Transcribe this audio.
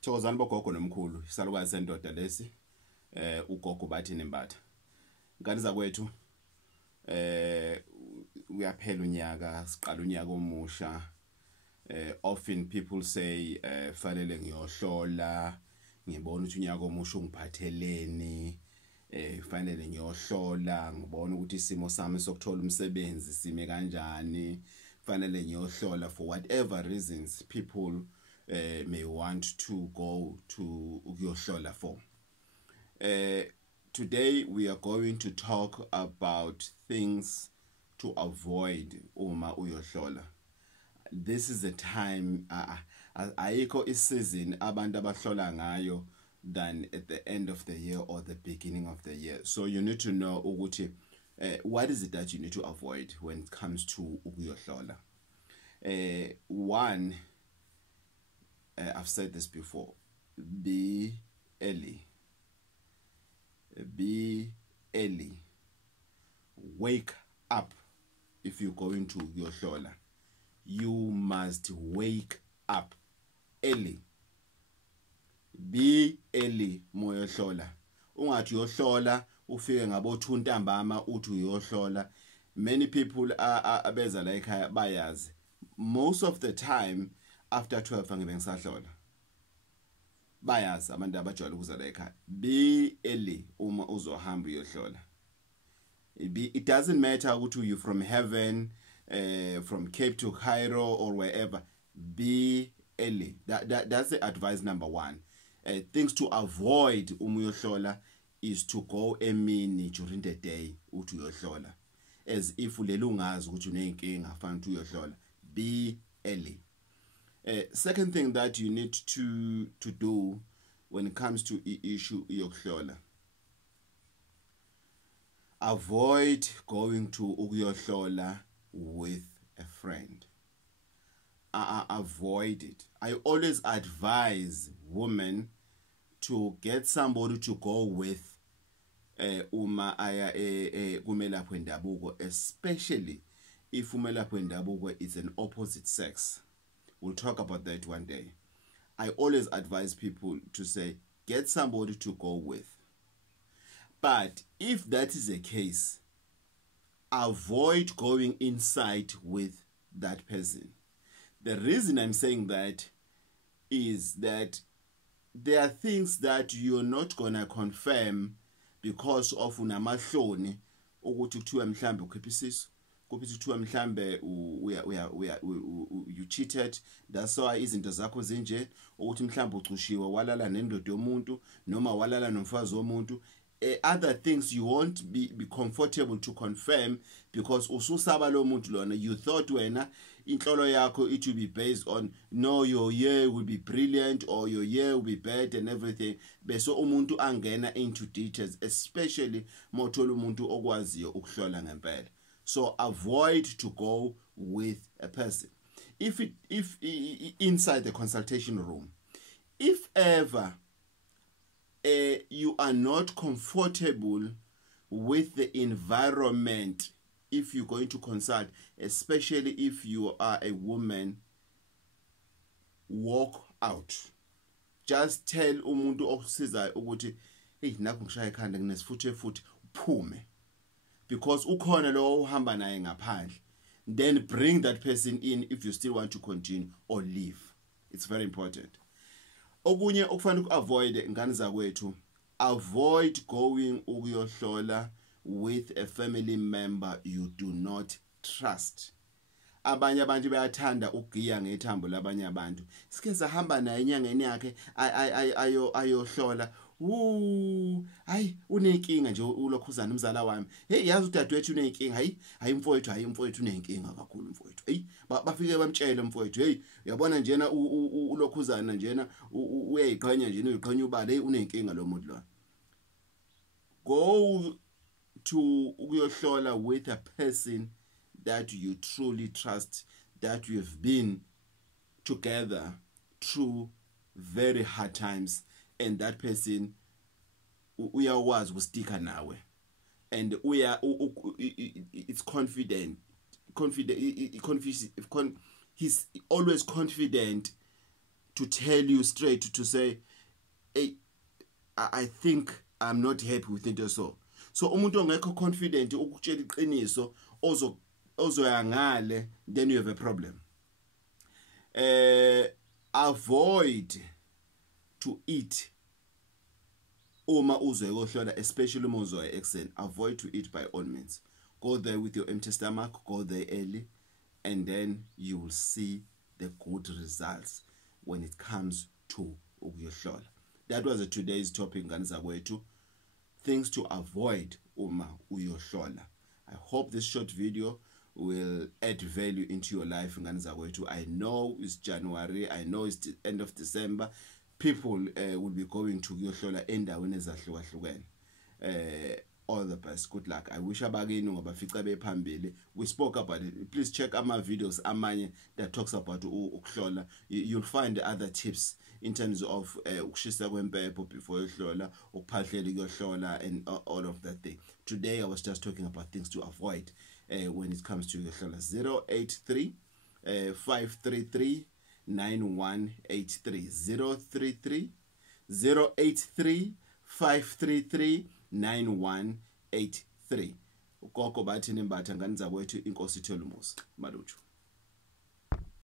Thokozani bogogo nomkhulu isalukazi sendoda lesi ugogo Bathini Mbatha. Ngani zakwethu uyaphela unyaka siqala unyaka omusha. Often people say fanele ngiyohlola ngibona ukuthi unyaka omusha ungiphatheleni fanele ngiyohlola ngibona ukuthi isimo sami sokuthola umsebenzi sime kanjani fanele ngiyohlola for whatever reasons people may want to go to ukuyohlola for. Today we are going to talk about things to avoid uma uyohlola. This is a time ayikho isizini abantu abahlola ngayo than at the end of the year or the beginning of the year. So you need to know ukuthi what is it that you need to avoid when it comes to ukuyohlola. One, I've said this before, be early. Be early. Wake up if you're going to yohlola. You must wake up early. Be early moyohlola. Ungathi yohlola ufike ngabo 2 ntambama uthi uyohlola. Many people abeza la ekhaya bayazi. Most of the time after 12 angibe ngisahlola. Bayazi abantu abajwayele ukuza la ekhaya. Be early uma uzohamba uyohlola. It doesn't matter ukuthi you from heaven, from Cape to Cairo or wherever. Be early. That's the advice number 1. Things to avoid uyohlola is to go emini during the day uthi uyohlola, as if ulele ungazi ukuthi unenkinga fanele uyohlola. Be early. Second thing that you need to do when it comes to issue yokuhlola, avoid going to ukuyohlola with a friend. Avoid it. I always advise women to get somebody to go with uma aya kumelaphi wendabuko, especially if umelaphi wendabuko is an opposite sex. We'll talk about that one day. I always advise people to say, get somebody to go with. But if that is the case, avoid going inside with that person. The reason I'm saying that is that there are things that you're not gonna confirm because of unamahloni ukuthi kuthiwa mhlambe ukhiphisisa, kuphithe kuthiwa mhlambe you cheated, that's why izinto zakho zinje, ukuthi mhlambe ucushiwe walala nendoda yomuntu noma walala nomfazi womuntu. Other things you won't be comfortable to confirm because ususaba lo muntu lona. You thought wena inhlolo yakho it will be based on no, your year will be brilliant or your year will be bad and everything, bese umuntu angena into details, especially mothola umuntu okwaziyo ukuhlola ngempela. So avoid to go with a person if inside the consultation room, if ever you are not comfortable with the environment. If you're going to consult, especially if you are a woman, walk out. Just tell umuntu okusizayo ukuthi hey nakho ngishaya ekhanda nginesifuthe futhi uphume, because ukhona lo uhamba naye ngaphandle. Then bring that person in if you still want to continue, or leave. It's very important. Okunye okufanele ukuavoid ngani zakwethu, avoid going ukuyohlola with a family member you do not trust. Abanye abantu bayathanda ukugiya ngethambo labanye abantu. Sike sahamba naye enyangeni yakhe ayohlola. Hayi unenkinga nje ulokhuzana umzala wami. Hey yazi udadewethu unenkinga. Hayi mfowethu unenkinga kakhulu mfowethu. Hey bafike bamtshela mfowethu, hey uyabona njena ulokhuzana njena uyayiqhanya njena uyiqhanya ubale, hey unenkinga lo muntu lo. Go to ukuyohlola with a person that you truly trust, that you have been together through very hard times, and that person uyawazi ukustika nawe, and it's confident, he's always confident to tell you straight to say, hey, I think I'm not happy with it so. So umuntu ongekho confident ukutshela iqiniso ozoya ngale, then you have a problem. Avoid to eat uma uzoyohlola, especially uma uzoya ekseni. Avoid to eat by all means. Go there with your empty stomach, go there early, and then you will see the good results when it comes to ukuyohlola. That was today's topic, ngani zakwethu. Things to avoid uma uyohlola. I hope this short video will add value into your life, ngani zakwethu. I know it's January, I know it's the end of December. People will be going to uyohlola endaweni ezahlukahlukene. All the best, good luck. I wish abakini ngoba fica bephambili. We spoke about it. Please check out my videos amanye that talks about ukuhlola. You'll find other tips in terms of ukushisa kwempepho before uhlola, ukuphahlela ukuhlola, and all of that thing. Today I was just talking about things to avoid when it comes to uhlola. 083 533 9183 033 083 533 9183. Gogo Bathini Mbatha, ngani zakwethu, inkosi ithole umusa. Malutsho.